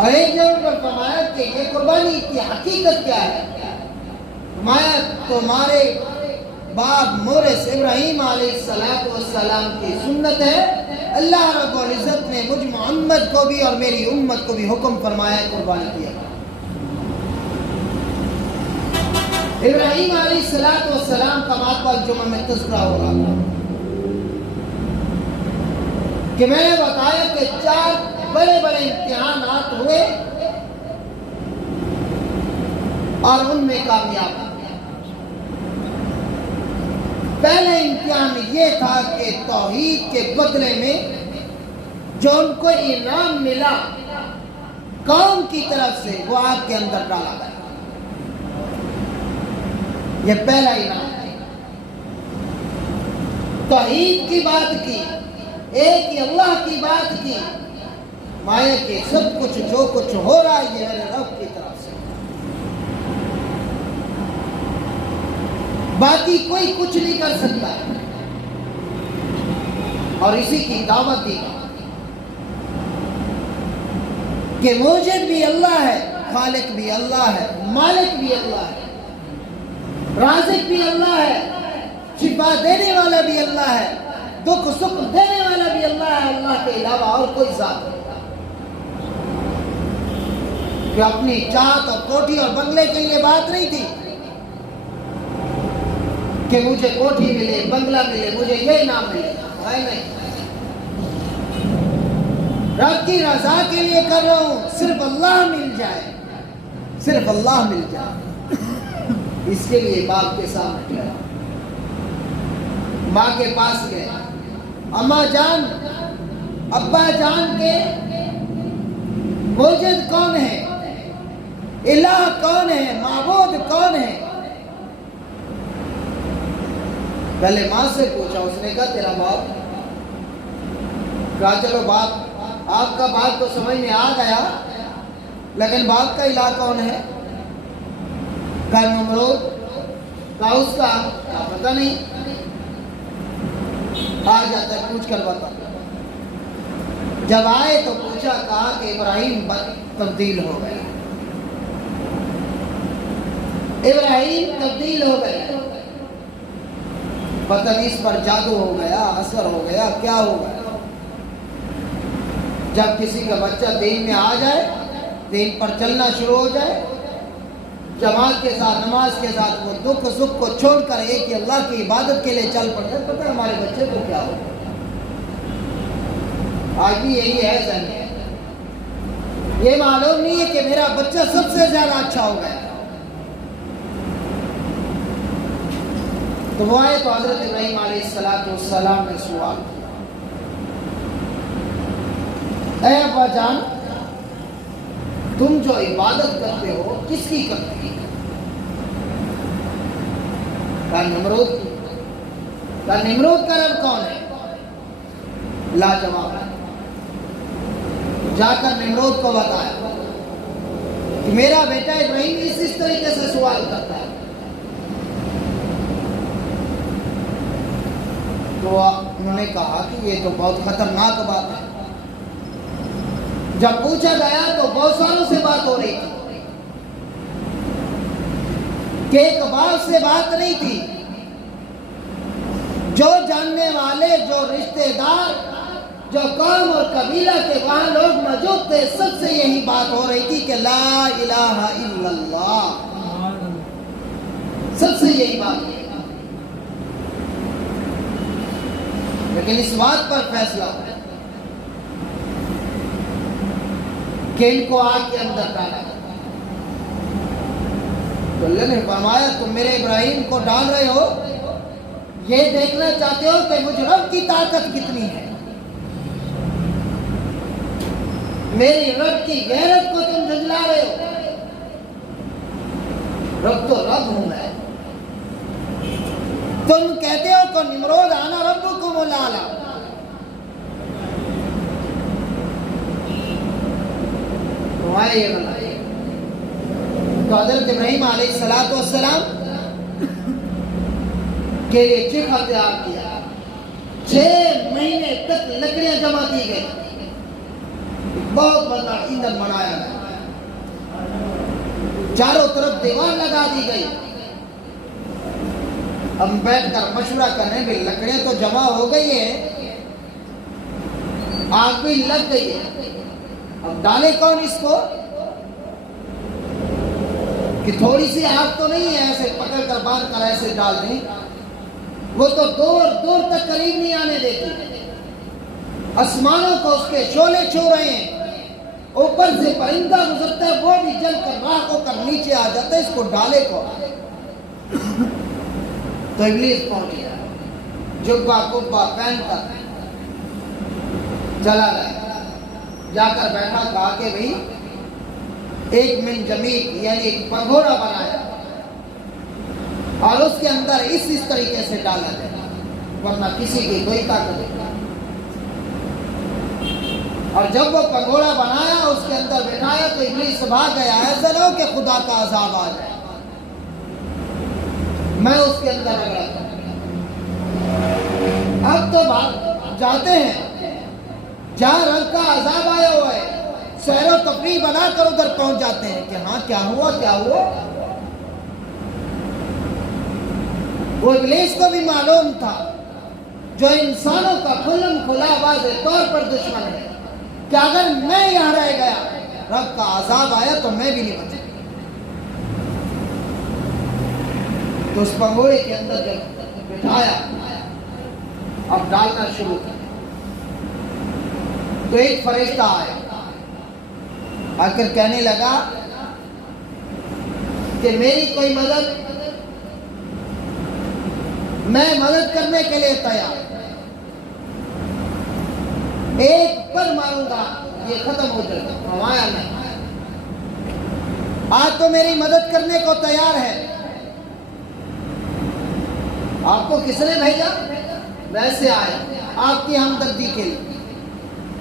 اور ایک جگہ پر فرمایا کہ یہ قربانی کی حقیقت کیا ہے؟ فرمایا تمہارے باپ مورث ابراہیم علیہ السلام کی سنت ہے۔ اللہ رب العزت نے مجھ محمد کو بھی اور میری امت کو بھی حکم فرمایا قربانی کیا۔ ابراہیم علیہ السلام کا ماقبل جمعہ میں تذکرہ ہو رہا تھا کہ میں نے بتایا کہ 4 بڑے بڑے امتحانات ہوئے اور ان میں کامیاب ہوئے۔ پہلے امتحان یہ تھا کہ توحید کے بدلے میں جو ان کو انعام ملا قوم کی طرف سے وہ آگ کے اندر ڈالا گیا۔ یہ پہلا انعام ہے۔ توحید کی بات کی، ایک ہی اللہ کی بات کی، مایا کہ سب کچھ جو کچھ ہو رہا ہے یہ میرے رب کی طرف سے، باقی کوئی کچھ نہیں کر سکتا ہے۔ اور اسی کی دعوت دی کہ موجد بھی اللہ ہے، خالق بھی اللہ ہے، مالک بھی اللہ ہے، رازق بھی اللہ ہے، شفا دینے والا بھی اللہ ہے، دکھ سکھ دینے والا بھی اللہ ہے، اللہ کے علاوہ اور کوئی ذات نہیں۔ کہ اپنی چاہت اور کوٹھی اور بنگلے کے لیے بات نہیں تھی کہ مجھے کوٹھی ملے، بنگلہ ملے، مجھے یہ نام ملے، نہیں، رب کی رضا کے لیے کر رہا ہوں، صرف اللہ مل جائے، صرف اللہ مل جائے، اس کے لیے باپ کے سامنے گیا، ماں کے پاس گئے، اماں جان ابا جان کے موجد کون ہے، الہ کون ہے، معبود کون ہے؟ پہلے ماں سے پوچھا، اس نے کہا تیرا باپ۔ کہا چلو باپ، آپ کا بات تو سمجھ میں آ گیا، لیکن باپ کا الہ کون ہے؟ کہا نمرود۔ کہا اس کا پتہ نہیں، آ جاتا ہے پوچھ کر بتا۔ جب آئے تو پوچھا، کہا کہ ابراہیم تبدیل ہو گیا، ابراہیم تبدیل ہو گیا، پتہ نہیں اس پر جادو ہو گیا، اثر ہو گیا، کیا ہو گیا۔ جب کسی کا بچہ دین میں آ جائے، دین پر چلنا شروع ہو جائے، جماعت کے ساتھ، نماز کے ساتھ، وہ دکھ سکھ کو چھوڑ کر ایک ہی اللہ کی عبادت کے لیے چل پڑتا ہے، پتہ ہے ہمارے بچے کو کیا ہو۔ آج بھی یہی ہے ذہن میں، یہ معلوم نہیں ہے کہ میرا بچہ سب سے زیادہ اچھا ہو گیا۔ تو وہ آئے تو حضرت ابراہیم علیہ السلام نے سوال کیا، اے ابا جان، تم جو عبادت کرتے ہو کس کی کرتے ہو؟ کہا نمرود کی۔ کہا نمرود کا رب کون ہے؟ لاجواب ہے۔ جا کر نمرود کو بتایا کہ میرا بیٹا ابراہیم اس طریقے سے سوال کرتا ہے۔ تو انہوں نے کہا کہ یہ تو بہت خطرناک بات ہے۔ جب پوچھا گیا تو بہت ساروں سے بات ہو رہی تھی، کہ ایک باپ سے بات نہیں تھی، جو جاننے والے، جو رشتہ دار، جو قوم اور قبیلہ کے وہاں لوگ موجود تھے، سب سے یہی بات ہو رہی تھی کہ لا الہ الا اللہ، سب سے یہی بات ہے۔ لیکن اس بات پر فیصلہ ہو کہ ان کو آگ کے اندر ڈالا۔ تو اللہ نے فرمایا تم میرے ابراہیم کو ڈال رہے ہو، یہ دیکھنا چاہتے ہو کہ مجھ رب کی طاقت کتنی ہے، میری رب کی غیرت کو تم جھنجھلا رہے ہو۔ رب تو رب ہوں میں، تم کہتے ہو کہ نمرود آنا ربکم الاعلی، تمہارے یہ بنائے۔ تو حضرت ابراہیم علیہ السلام کے لیے چیخ تیار کیا، 6 مہینے تک لکڑیاں جمع کی گئی، بہت بڑا ایندھن بنایا گیا، چاروں طرف دیوار لگا دی گئی. ہم بیٹھ کر مشورہ کر رہے ہیں کہ لکڑیاں تو جمع ہو گئی ہیں، آگ بھی لگ گئی ہے، اب ڈالے کون اس کو؟ کہ تھوڑی سی آگ تو نہیں ہے ایسے پکڑ کر باندھ کر ایسے ڈال دیں، وہ تو دور دور تک قریب نہیں آنے دیتی. آسمانوں کو اس کے شعلے چھو رہے ہیں، اوپر سے پرندہ گزرتا ہے وہ بھی جل کر راکھ ہو کر نیچے آ جاتا ہے، اس کو ڈالے کو. تو ابلیس پہنچ گیا، جبہ کبہ پہن کر چلا گیا، جا کر بیٹھا، کہا کہ بھئی ایک من جمیل یعنی ایک پگھوڑا بنایا اور اس کے اندر اس طریقے سے ڈالا جائے ورنہ کسی کی کوئی طاقت نہیں. اور جب وہ پگھوڑا بنایا اس کے اندر بٹھایا تو ابلیس بھاگ گیا. ایسا نہ ہو کہ خدا کا عذاب آ جائے. میں اس کے اندر رگڑا تھا. اب تو بھاگ جاتے ہیں جہاں رب کا عذاب آیا ہوا ہے، سیر و تفریح بنا کر ادھر پہنچ جاتے ہیں کہ ہاں کیا ہوا کیا ہوا. وہ ابلیس کو بھی معلوم تھا جو انسانوں کا کھلم کھلا واضح طور پر دشمن ہے کہ اگر میں یہاں رہ گیا رب کا عذاب آیا تو میں بھی نہیں بچا. تو اس پنگوڑے کے اندر جب بٹھایا اب ڈالنا شروع کیا تو ایک فرشتہ آیا، آ کر کہنے لگا کہ میری کوئی مدد، میں مدد کرنے کے لیے تیار، ایک پر ماروں گا یہ ختم ہو جائے گا. فرمایا نہیں، آج تو میری مدد کرنے کو تیار ہے. آپ کو کس نے بھیجا؟ ویسے آئے آپ کی ہمدردی کے لیے،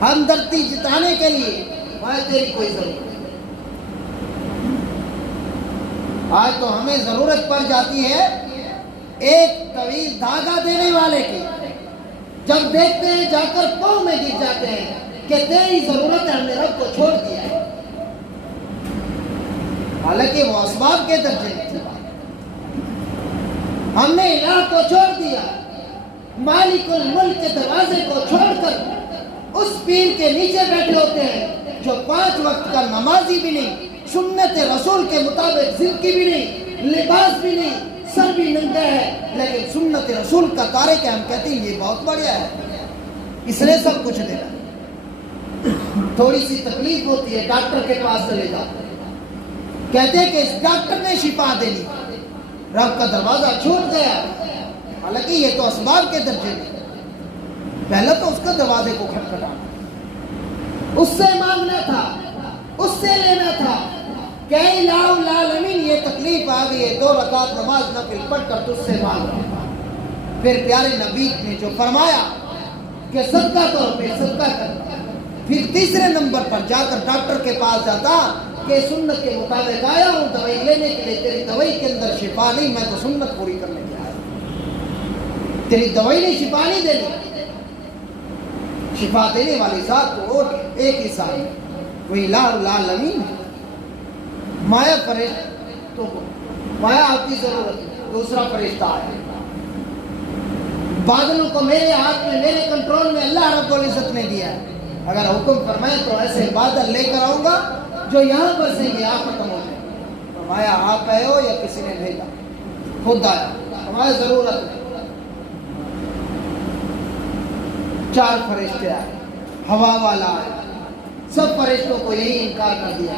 ہمدردی جتانے کے لیے. آج تیری کوئی ضرورت نہیں. آج تو ہمیں ضرورت پڑ جاتی ہے ایک طویل دھاگا دینے والے کی. جب دیکھتے ہیں جا کر پاؤں میں گر جاتے ہیں کہ تیری ضرورت ہے، ہم نے رب کو چھوڑ دیا ہے. حالانکہ وہ اسباب کے درجے میں تھی، ہم نے الہ کو چھوڑ دیا، مالک الملک کے دروازے کو چھوڑ کر اس پیر کے نیچے بیٹھے ہوتے ہیں جو 5 وقت کا نمازی بھی نہیں، سنت رسول کے مطابق زندگی بھی نہیں، لباس بھی نہیں، سر بھی ننگا ہے، لیکن سنت رسول کا تارک ہے. ہم کہتے ہیں یہ بہت بڑھیا ہے، اس نے سب کچھ دینا. تھوڑی سی تکلیف ہوتی ہے ڈاکٹر کے پاس چلے جاتے ہیں، کہتے ہیں کہ اس ڈاکٹر نے شفا دینی، رب کا دروازہ چھوٹ گیا. حالانکہ یہ تو اسباب کے درجے میں، پہلے تو اس کا دروازے کو کھٹکھٹانا، اس سے مانگنا تھا، اس سے لینا تھا کہ الہ العالمین یہ تکلیف آ گئی ہے، 2 رکعت نماز نفل پڑھ کر تجھ سے مانگ رہا ہوں. پھر پیارے نبی نے جو فرمایا کہ صدقہ کرو، پھر صدقہ کرتا. پھر تیسرے نمبر پر جا کر ڈاکٹر کے پاس جاتا کہ سنت کے مطابق آیا ہوں دوائی لینے کے لیے، تیری دوائی کے اندر شفا نہیں، میں تو سنت پوری کرنے کے آیا ہوں. تیری دوائی نے شفا نہیں دینی، شفا دینے والی ذات تو اور ایک ہی ذات ہے، وہ الہ العالمین ہے. مایا فرشتہ تو مایا آپ کی ضرورت ہے. دوسرا فرشتہ آیا، بادلوں کو میرے ہاتھ میں، میرے کنٹرول میں اللہ رب العزت نے دیا ہے. اگر حکم فرمائے تو ایسے بادل لے کر آؤں گا جو یہاں پر سے گیا ختم ہو جائے. فرمایا آپ آئے ہو یا کسی نے بھیجا؟ خود آیا. ہماری ضرورت ہے. 4 فرشتے آئے، ہوا والا آیا. سب فرشتوں کو یہی انکار کر دیا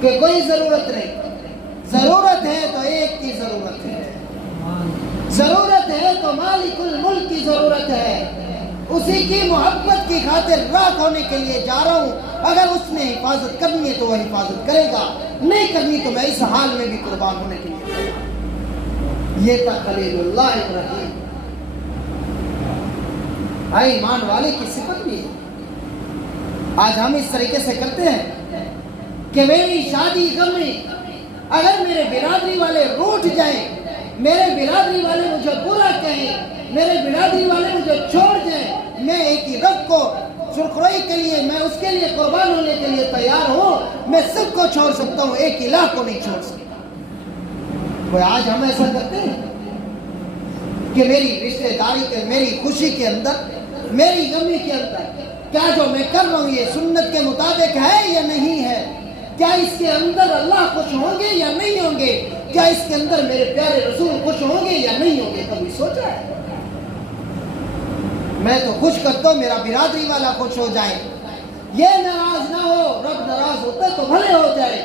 کہ کوئی ضرورت نہیں. ضرورت ہے تو ایک کی ضرورت ہے، ضرورت ہے تو مالک الملک کی ضرورت ہے. اسی کی محبت کی خاطر راکھ ہونے کے لیے جا رہا ہوں. اگر اس نے حفاظت کرنی ہے تو وہ حفاظت کرے گا، نہیں کرنی تو میں اس حال میں بھی قربان ہونے کے لیے. یہ تھا خلیل اللہ ابراہیم. ایمان والے کی صفت بھی ہے. آج ہم اس طریقے سے کرتے ہیں کہ میری شادی غم میں اگر میرے برادری والے روٹھ جائیں، میرے برادری والے مجھے برا کہیں، میرے برادری والے مجھے چھوڑ جائیں، میں ایک ہی رب کو سرخروئی کے لیے، میں اس کے لیے قربان ہونے کے لیے تیار ہوں، میں سب کو چھوڑ سکتا ہوں، ایک الہ کو نہیں چھوڑ سکتا۔ کوئی آج ہم ایسا کرتے ہیں کہ میری رشتہ داری کے، میری خوشی کے اندر، میری غمی کے اندر کیا جو میں کر رہا ہوں یہ سنت کے مطابق ہے یا نہیں ہے؟ کیا اس کے اندر اللہ خوش ہوں گے یا نہیں ہوں گے؟ کیا اس کے اندر میرے پیارے رسول خوش ہوں گے یا نہیں ہوں گے؟ کبھی سوچا ہے؟ میں تو خوش کرتا ہوں میرا برادری والا خوش ہو جائے، یہ ناراض نہ ہو، رب ناراض ہوتا ہے تو بھلے ہو جائے،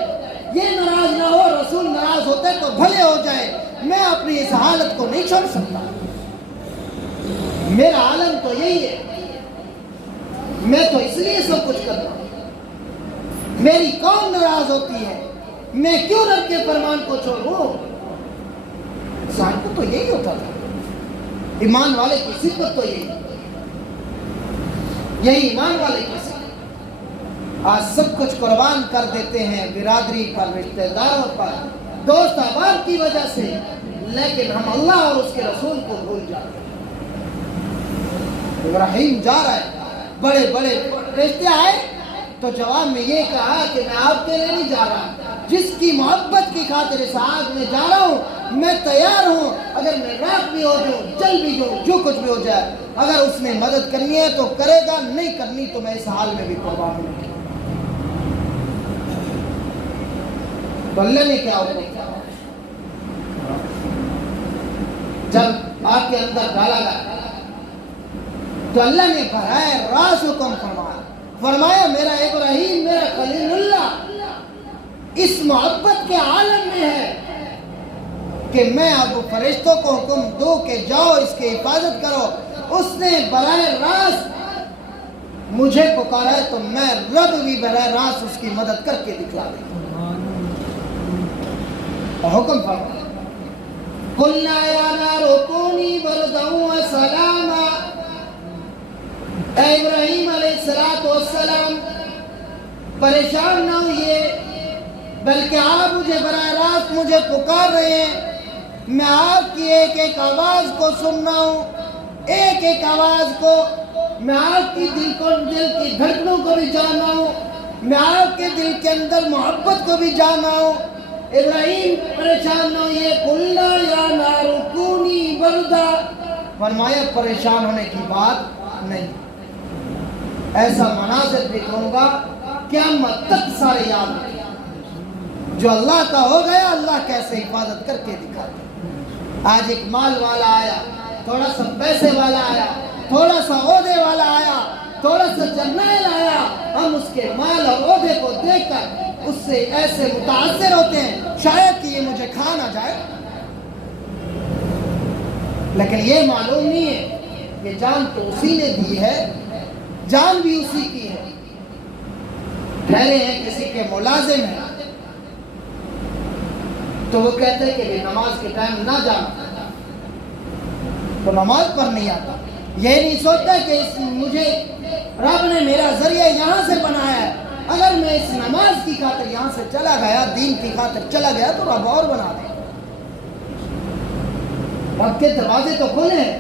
یہ ناراض نہ ہو، رسول ناراض ہوتا ہے تو بھلے ہو جائے، میں اپنی اس حالت کو نہیں چھوڑ سکتا۔ میرا عالم تو یہی ہے، میں تو اس لیے سب کچھ کرتا ہوں۔ میری قوم ناراض ہوتی ہے، میں کیوں رب کے فرمان کو چھوڑوں؟ انسان کو تو یہی ہوتا تھا، ایمان والے کی صفت تو یہی ایمان والے کی صفت۔ آج سب کچھ قربان کر دیتے ہیں برادری پر، رشتہ داروں پر، دوست احباب کی وجہ سے، لیکن ہم اللہ اور اس کے رسول کو بھول جاتے ہیں۔ ابراہیم جا رہا ہے، بڑے بڑے رشتے آئے تو جواب میں یہ کہا کہ میں آپ کے لیے نہیں جا رہا، جس کی محبت کی خاطر اس آگ میں جا رہا ہوں میں تیار ہوں، اگر میں راک بھی ہو جاؤں، جل بھی جاؤں، جو کچھ بھی ہو جائے، اگر اس نے مدد کرنی ہے تو کرے گا، نہیں کرنی تو میں اس حال میں بھی قربان ہوں۔ تو اللہ نے کیا حکم کیا؟ جب آگ کے اندر ڈالا گیا تو اللہ نے براہ راست حکم فرمایا میرا ابراہیم، میرا خلیل اللہ اس محبت کے عالم میں ہے کہ میں اب فرشتوں کو حکم دو کہ جاؤ اس کی حفاظت کرو۔ اس نے براہ راست مجھے پکارا ہے تو میں رب بھی براہ راست اس کی مدد کر کے دکھلا دیں۔ حکم فرمایا قلنا یا نار کونی بردا وسلاما، اے ابراہیم علیہ السلام پریشان نہ ہوئے، بلکہ آپ مجھے براہ راست مجھے پکار رہے ہیں، میں آپ کی ایک ایک آواز کو سن رہا ہوں، ایک ایک آواز کو، میں آپ کی دل کی دھڑکنوں کو بھی جان رہا ہوں، میں آپ کے دل کے اندر محبت کو بھی جان رہا ہوں۔ ابراہیم پریشان نہ ہوئے، قلنا یا نار کونی بردا، فرمایا پریشان ہونے کی بات نہیں، ایسا مناظر دکھاؤں گا قیامت تک سارے یاد رکھیں، جو اللہ کا ہو گیا اللہ کیسے حفاظت کر کے دکھاتا۔ آج ایک مال والا آیا، تھوڑا سا پیسے والا آیا، تھوڑا سا عہدے والا آیا، تھوڑا سا جرنیل آیا، ہم اس کے مال اور عہدے کو دیکھ کر اس سے ایسے متاثر ہوتے ہیں شاید کہ یہ مجھے کھا نہ جائے، لیکن یہ معلوم نہیں ہے کہ جان تو اسی نے دی ہے، جان بھی اسی کی ہے۔ ٹھہرے ہیں کسی کے ملازم ہیں تو وہ کہتے ہیں کہ نماز کے ٹائم نہ جانا، تو نماز پر نہیں آتا، یہ نہیں سوچتا کہ مجھے رب نے میرا ذریعہ یہاں سے بنایا ہے، اگر میں اس نماز کی خاطر یہاں سے چلا گیا، دین کی خاطر چلا گیا تو رب اور بنا دے۔ رب کے دروازے تو کھلے ہیں،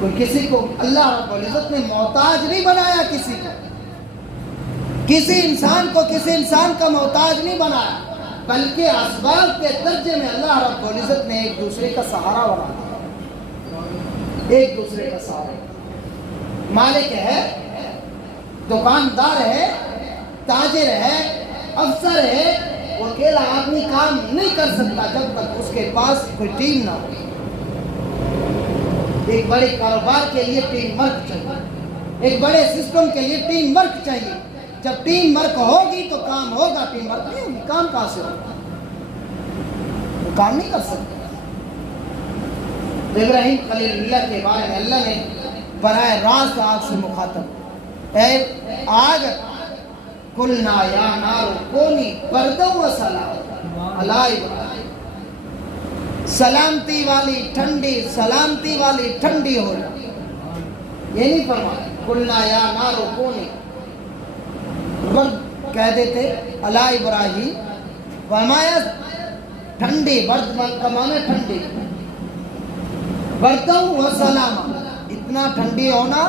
کوئی کسی کو اللہ رب العزت نے محتاج نہیں بنایا، کسی انسان کو کسی انسان کا محتاج نہیں بنایا، بلکہ اسباب کے درجے میں اللہ رب العزت نے ایک دوسرے کا سہارا بنا دیا، ایک دوسرے کا سہارا۔ مالک ہے، دکاندار ہے، تاجر ہے، افسر ہے، وہ اکیلا آدمی کام نہیں کر سکتا جب تک اس کے پاس کوئی ٹیم نہ ہو۔ ایک بڑے کاروبار کے لیے ٹیم ورک چاہیے، ایک بڑے سسٹم کے لیے ٹیم ورک چاہیے۔ جب ٹیم ورک ہوگی تو کام ہوگا، ٹیم ورک نہیں ہوگی کام کہاں سے ہوگا؟ وہ کام نہیں کر سکتا۔ ابراہیم خلیل اللہ کے بارے میں اللہ نے براہ راست آگ سے مخاطب، اے آگ قلنا یا نار کونی بردا وسلاما علی ابراہیم، سلامتی والی ٹھنڈی، سلامتی والی ٹھنڈی ہو جائے۔ یہ نہیں فرمایا قلنا یا نار کونی برد کہہ دیتے علی ابراہیم، فرمایا ٹھنڈی، برد کا معنی ٹھنڈی، بردا وسلاما، اتنا ٹھنڈی ہونا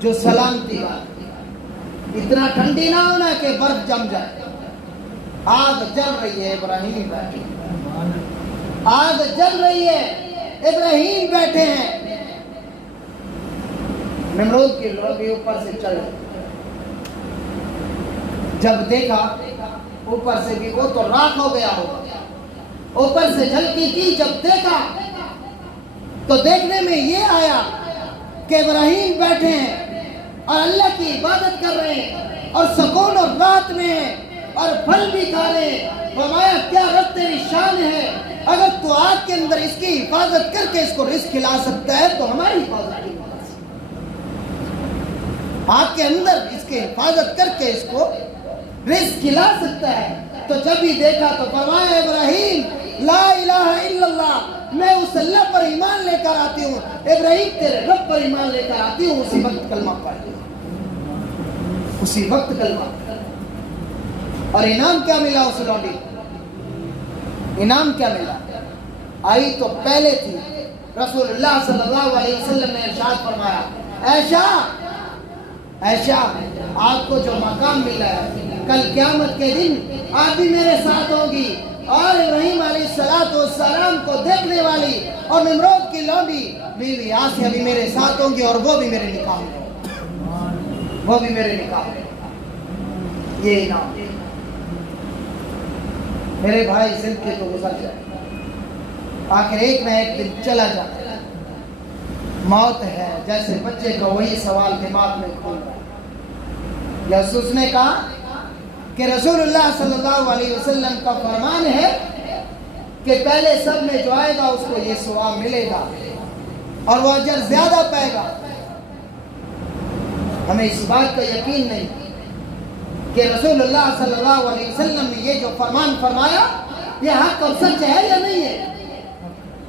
جو سلامتی بات، اتنا ٹھنڈی نہ ہونا کہ برف جم جائے. آگ جل رہی ہے، ابراہیم بیٹھے، آگ جل رہی ہے، ابراہیم بیٹھے ہیں. نمرود کی لوبی اوپر سے چل رہی، جب دیکھا اوپر سے بھی وہ تو راکھ ہو گیا ہوگا، اوپر سے جھلکی کی، جب دیکھا تو دیکھنے میں یہ آیا کہ ابراہیم بیٹھے ہیں اور اللہ کی عبادت کر رہے ہیں اور سکون اور راحت میں ہیں اور پھل بھی کھا رہے ہیں. فرمایا کیا رب تیری شان ہے، اگر تو آگ کے اندر اس کی حفاظت کر کے اس کو رزق کھلا سکتا ہے تو ہماری حفاظت کیوں نہیں کر سکتا؟ آگ کے اندر اس کی حفاظت کر کے اس کو رزق کھلا سکتا ہے. تو جب ہی دیکھا تو فرمایا ابراہیم لا الہ الا اللہ، میں اس اللہ پر ایمان لے کر آتی ہوں. ابراہیم تیرے رب پر ایمان لے کر آتی ہوں. اسی وقت کلمہ پڑھ لیا، اسی وقت کلمہ. اور انعام کیا ملا اس لونڈی؟ انعام کیا ملا؟ آئی تو پہلے تھی. رسول اللہ صلی اللہ علیہ وسلم نے ارشاد فرمایا عائشہ، عائشہ آپ کو جو مقام ملا ہے کل قیامت کے دن آپ بھی میرے ساتھ ہوگی. اور ابراہیم علیہ السلام کو دیکھنے والی اور نمرود کی لونڈی بیوی آسیہ بھی میرے ساتھ ہوں گی اور وہ بھی میرے نکاح میں، وہ بھی میرے نکاح میں. یہ انعام میرے بھائی زندگی تو گزر جائے، آخر ایک نہ ایک دن چلا جاتا ہے. موت ہے جیسے بچے کو وہی سوال دماغ میں کھول رہا ہے. یسوع نے کہا کہ رسول اللہ صلی اللہ علیہ وسلم کا فرمان ہے کہ پہلے سب میں جو آئے گا اس کو یہ ثواب ملے گا اور وہ اجر زیادہ پائے گا. ہمیں اس بات کا یقین نہیں کہ رسول اللہ صلی اللہ علیہ وسلم نے یہ جو فرمان فرمایا یہ حق اور سچ ہے یا نہیں ہے.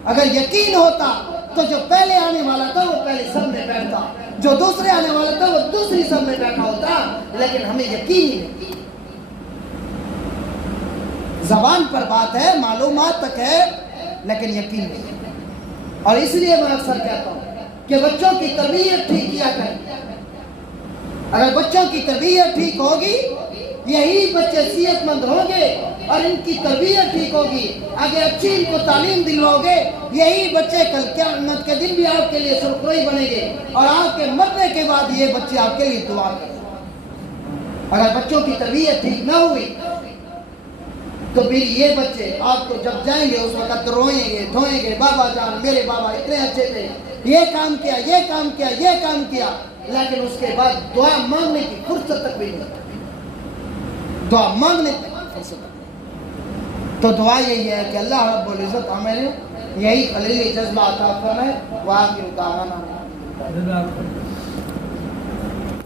اگر یقین ہوتا تو جو پہلے آنے والا تھا وہ پہلے سب میں بیٹھتا، جو دوسرے آنے والا تھا وہ دوسری سب میں بیٹھا ہوتا. لیکن ہمیں یقین ہی نہیں، زبان پر بات ہے، معلومات تک ہے لیکن یقین نہیں. اور اس لیے میں اکثر کہتا ہوں کہ بچوں کی تربیت ٹھیک کیا کریں. اگر بچوں کی تربیت ٹھیک ہوگی یہی بچے صحت مند ہوں گے اور ان کی تربیت ٹھیک ہوگی، آگے اچھی ان کو تعلیم دلواؤ گے، یہی بچے کل قیامت کے دن بھی آپ کے لیے سرخروئی بنیں گے اور آپ کے مرنے کے بعد یہ بچے آپ کے لیے دعا کریں گے. اگر بچوں کی تربیت ٹھیک نہ ہوئی تو پھر یہ بچے آپ کو جب جائیں گے اس وقت روئیں گے دھوئیں گے، بابا جان میرے بابا اتنے اچھے تھے، یہ کام کیا یہ کام کیا یہ کام کیا، لیکن اس کے بعد دعا مانگنے کی فرصت تک بھی نہیں، دعا مانگنے کی فرصت تک. تو دعا یہی ہے کہ اللہ رب العزت ہمیں یہی خلیلی جذبہ عطا فرمائے. وآخر دعوانا